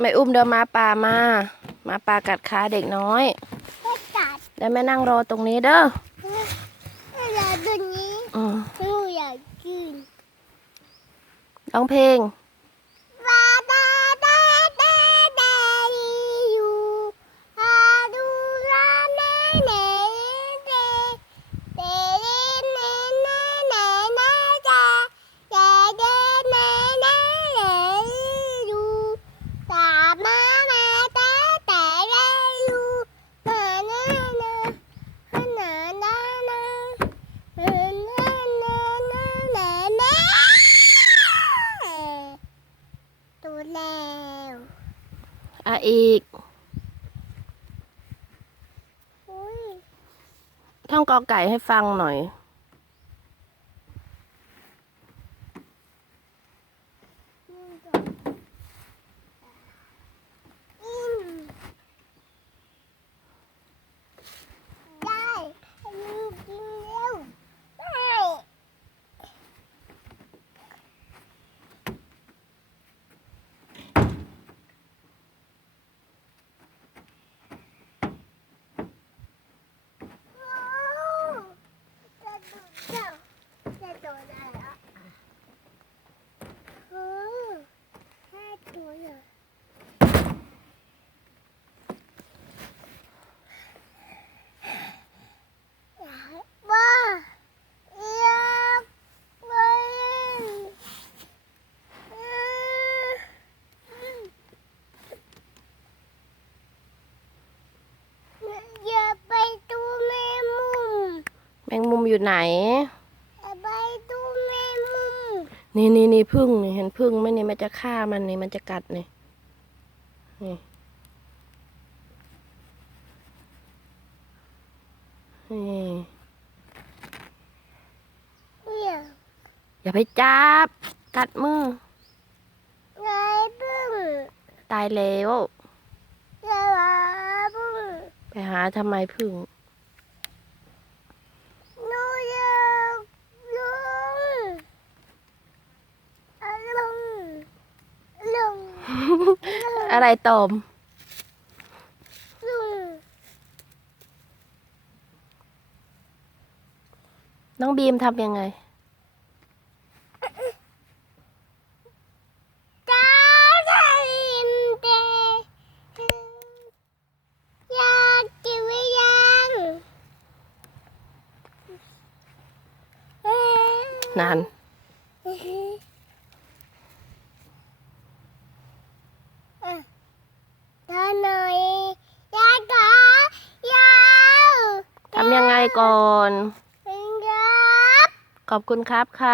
ไม่อุ้มเดินมาป่ามา มาป่ากัดขาเด็กน้อยไม่กัดแล้วแม่นั่งรอตรงนี้เด้อไม่อยากตัวนี้อืมหนูอยากกินร้องเพลง อะอีกอุ้ยท่องกอไก่ให้ฟังหน่อย อินได้ให้ลูกกินเร็วได้ จะดูเจ้าจะโดนอะไรอะโอ้แค่ตัวเหรอบ้าอยากไปอย่าไปดูแม่มุม แม งมุมอยู่ไหนไปดูแมงมุม นี่นี่นี่พึ่งนี่เห็นพึ่งไหมนี่มันจะฆ่ามันนี่มันจะกัดนี่นี่นี่เนี่ยอย่าไปจับ กัดมือไงบึ้งตายแล้วจะหาบึ้งไปหาทำไมพึ่ง หนูอยากลุงอะลุงลุง อะไรตอมลุงน้องบีมทำยังไงจ้าทารินเตอยากกินวิญญาณเอ้ย นาน ตาหน่อยยายขอยาว ทำยังไง ก่อนครับขอบคุณครับใคร